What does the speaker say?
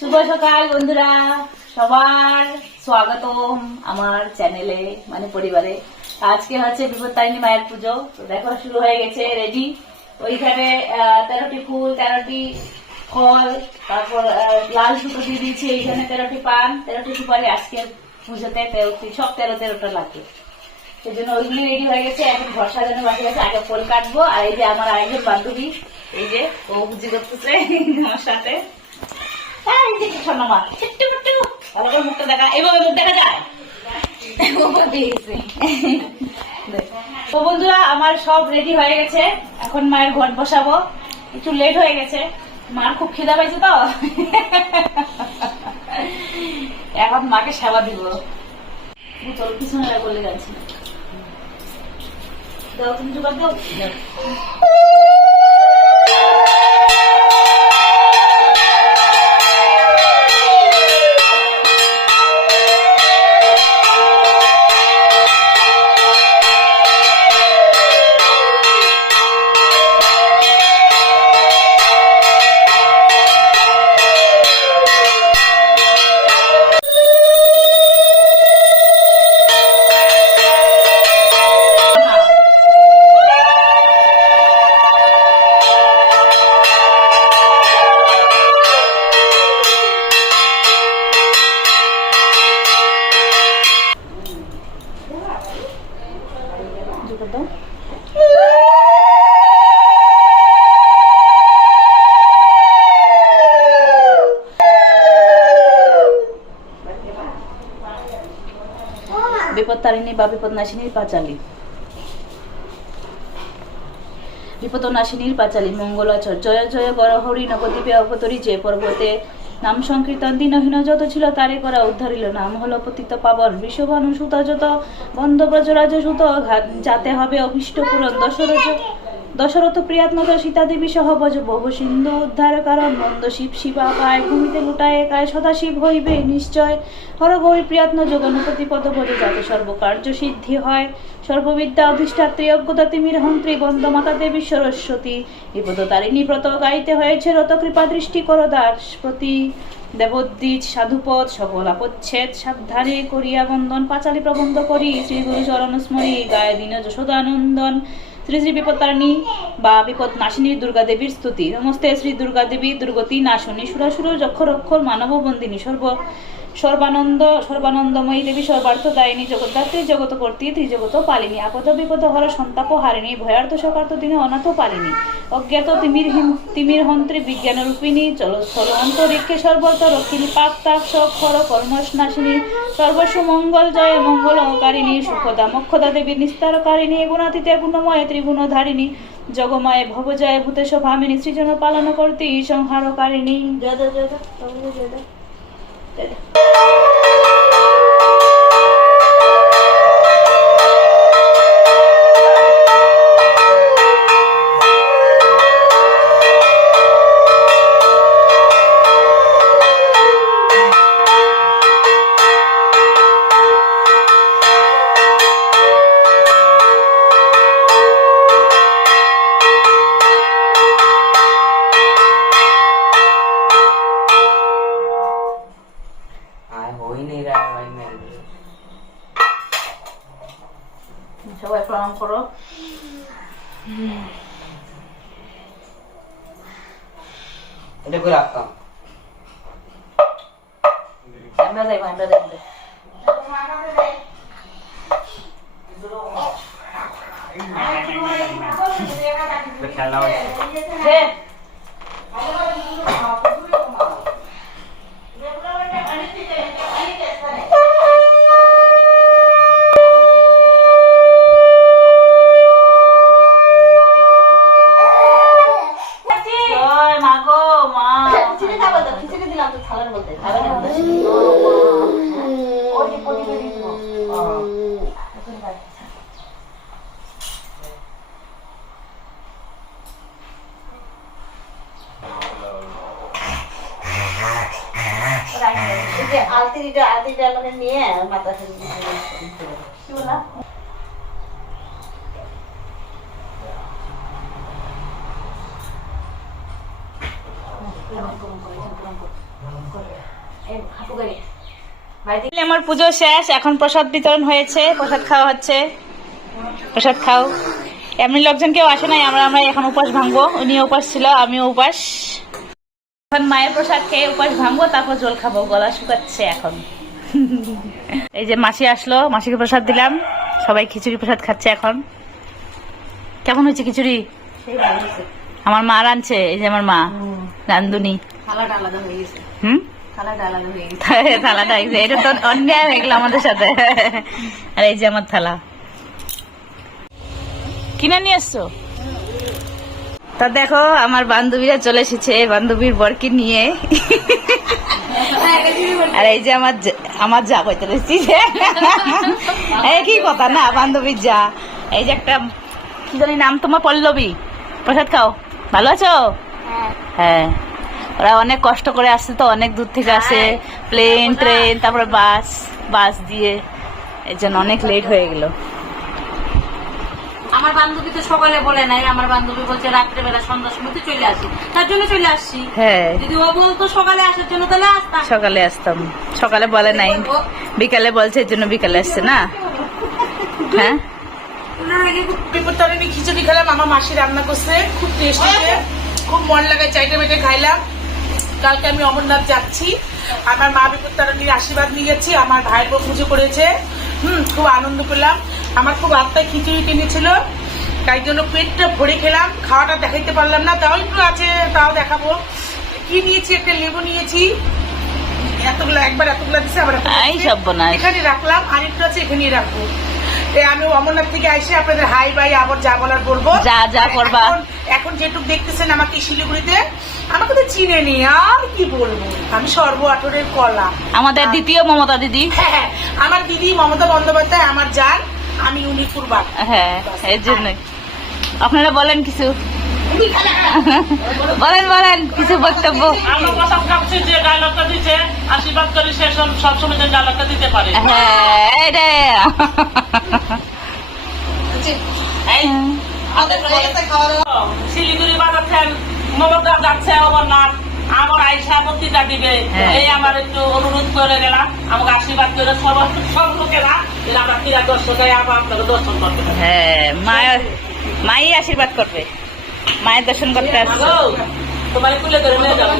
শুভ সকাল, বন্ধুরা। সবার স্বাগতম আমার চ্যানেলে মানে পরিবারে। আজকে হচ্ছে বিপত্তারিণী মায়ের পুজো। তো দেখো, শুরু হয়ে গেছে রেডি ওইখানে তেরোটি ফুল, তেরোটি ফল, তারপর লাল সুতো দিয়ে দিয়েছি এইখানে তেরোটি পান, তেরোটি সুপারি আজকে পুজোতে তেরোটি, সব তেরো তেরোটা লাগবে। সেই জন্য ওইগুলি রেডি হয়ে গেছে। এখন ঘর সাজানো বাকি আছে। আগে ফুল কাটবো, আর এই যে আমার আরেকজন বান্ধবী, এই যে, ও পুজি করতেছে আমার সাথে। ভালো করে মুখটা দেখা এইভাবে মুখ দেখা যায়। তো বন্ধুরা আমার সব রেডি হয়ে গেছে। এখন মায়ের ঘট বসাবো। একটু লেট হয়ে গেছে। মার খুব খিদা পাইছে তো? এখন মাকে সেবা দিব। চল পিছনে বলে যাচ্ছি। দাও তুমি জোগাড় দাও। বিপত্তারিণী বা বিপদনাশিনীর পাঁচালী। বিপদনাশিনীর পাঁচালী, মঙ্গলাচর। জয় জয় গর হরি নবদ্বীপে অবতরী যে পর্বতে। নাম সংকীর্তন দিনহীন যত ছিল তারে করা উদ্ধারিল। নাম হলো পতিত পাবন। বিশ্ববানু সুত যত বন্ধ ব্রজরাজ সুত যাতে হবে অভিষ্ট পূরণ দশরথ দশরথ প্রিয়াত্মক সীতা দেবী সহ বজ বহু সিন্ধু উদ্ধার কারণ। মন্দ শিব শিবা পায় ভূমিতে লুটায় কায় সদাশিব হইবে নিশ্চয়। হর গৌরী, প্রিয়াত্ম জগন্নপতি পদ ভজে যাতে সর্বকার্য সিদ্ধি হয়। সর্ববিদ্যা অধিষ্ঠাত্রী, অজ্ঞতা তিমির হন্ত্রী, বন্দ মাতা দেবী সরস্বতী। বিপদ তারিণী ব্রত গাইতে হয়েছে, রত কৃপা দৃষ্টি কর দাস প্রতি। দেবদ্বীজ, সাধুপদ, সকল আপচ্ছেদ সাবধানে করিয়া বন্দন। পাঁচালী প্রবন্ধ করি শ্রী গুরু চরণ স্মরী গায়ে দিন যশোদানন্দন। শ্রী শ্রী বিপত্তারিণী বা বিপদ নাশিনী দুর্গা দেবীর স্তুতি। নমস্তে শ্রী দুর্গা দেবী, দুর্গতি, নাশনী, সুরাসুর যক্ষর অক্ষর মানব বন্দিনী সর্ব সর্বানন্দ, সর্বানন্দময়ী দেবী সর্বার্থ দায়িনী জগদ্ধাত্রী জগত কর্তী ত্রিজগত পালিনী, আপদ বিপদ হর সন্তাপ হারিণী ভয়ার্থ সকার্থ দিনে অনাথ পালিনী, অজ্ঞাত তিমির তিমির হন্ত্রী বিজ্ঞান রূপিণী চলস্থল অন্তরিক্ষে সর্বত রক্ষিণী পাপ তাপ সব খর কর্মশনাশিনী সর্বস্ব মঙ্গল জয় মঙ্গল অকারিণী, সুখদা মক্ষদা দেবী নিস্তারকারিণী, গুণাতীতে গুণময় ত্রিগুণধারিণী, জগময় ভবজয় ভূতেশ ভামিনী সৃজন পালন কর্তী সংহারকারিণী জয় সবাই প্রণাম করো এটা করে রাখতাম আমরা যাই আমরা যাই খেলনা দে জয় মানে করে। আমার পুজো শেষ, এখন প্রসাদ বিতরণ হয়েছে, প্রসাদ খাওয়া হচ্ছে। প্রসাদ খাও। এমনি লোকজন কেউ আসে নাই, আমরা আমরা এখন উপাস ভাঙবো। উনি উপাস ছিল, আমিও উপাস। এখন মায়ের প্রসাদ খেয়ে উপাস ভাঙবো তারপর জল খাব গলা শুকাচ্ছে এখন। এই যে মাসি আসলো মাসিকে প্রসাদ দিলাম। সবাই খিচুড়ি প্রসাদ খাচ্ছে এখন। কেমন হয়েছে খিচুড়ি? আমার মা রাঁধছে এই যে আমার মা রান্ধুনি হুম? থালাটা এটা তো অন্যায় হয়ে গেল আমাদের সাথে। আর এই যে আমার থালা। কিনে নিয়ে এসছো? তা দেখো আমার বান্ধবীরা চলে এসেছে বান্ধবীর বরকে নিয়ে। আর এই যে আমার আমার যা কইতে রয়েছি কি কথা না বান্ধবীর যা। এই যে একটা কি জানি নাম তোমার পল্লবী। প্রসাদ খাও। ভালো আছো? হ্যাঁ। ওরা অনেক কষ্ট করে আসছে তো অনেক দূর থেকে আসে। প্লেন ট্রেন তারপরে বাস বাস দিয়ে। এই জন্য অনেক লেট হয়ে গেল। আমার বান্ধবী তো সকালে বলে নাই আমার বান্ধবী বলছে রাত্রেবেলা সন্ধ্যার সময় তো চলে আসি তার জন্য চলে আসছি। হ্যাঁ। যদি ও বলতো সকালে আসার জন্য তাহলে আসতাম। সকালে আসতাম। সকালে বলে নাই। বিকালে বলছে এর জন্য বিকালে আসছে না? হ্যাঁ? বিপত্তারিণী খিচুড়ি খেলাম আমার মাসি রান্না করছে খুব টেস্টি খুব মন লাগায় চাইটে মেটে খাইলাম। কালকে আমি অমরনাথ যাচ্ছি। আমার মা বিপত্তারিণীর আশীর্বাদ নিয়ে যাচ্ছি আমার ভাইয়ের পুজো করেছে। হুম খুব আনন্দ করলাম। আমার খুব আত্মায় খিচুড়ি কিনেছিল তাই জন্য পেটটা ভরে খেলাম। খাওয়াটা দেখাইতে পারলাম না। তাও একটু আছে তাও দেখাবো। কি নিয়েছি? একটা লেবু নিয়েছি। এতগুলো একবার এতগুলো দিচ্ছে আবার। এখানে রাখলাম। আর একটু আছে এখানেই রাখব। আমি অমরনাথ থেকে আসি আপনাদের হাই বাই আবার যা বলার বলব। যা যা করবা। এখন- যেটুক দেখতেছেন আমাকে শিলিগুড়িতে আমাকে তো চিনে নি আর কি বলব? আমি সর্ব আঠরের কলা। আমাদের দ্বিতীয় মমতা দিদি। হ্যাঁ হ্যাঁ, আমার দিদি মমতা বন্দ্যোপাধ্যায় আমার যান আমি উনিপুর বাগ হ্যাঁ এর জন্যই। আপনারা বলেন কিছু। বলেন বলেন কিছু বক্তব্য। আমার কথা ভাবছি যে আশীর্বাদ করি সে সবসময় ডায়লগটা দিতে পারে। হ্যাঁ এটা শিলিগুড়ি বাজাচ্ছেন মমতা যাচ্ছে অমরনাথ। আমার আইসা বক্তৃতা দিবে। হ্যাঁ। এই আমার একটু অনুরোধ করে গেলাম। আমাকে আশীর্বাদ করে সব সব লোকেরা আমরা ক্রীড়া দর্শকে আবার আপনাকে দর্শন করতে হ্যাঁ মায়ের মাই আশীর্বাদ করবে। মায়ের দর্শন করতে আসছে তোমার তুলে করে নিয়ে যাব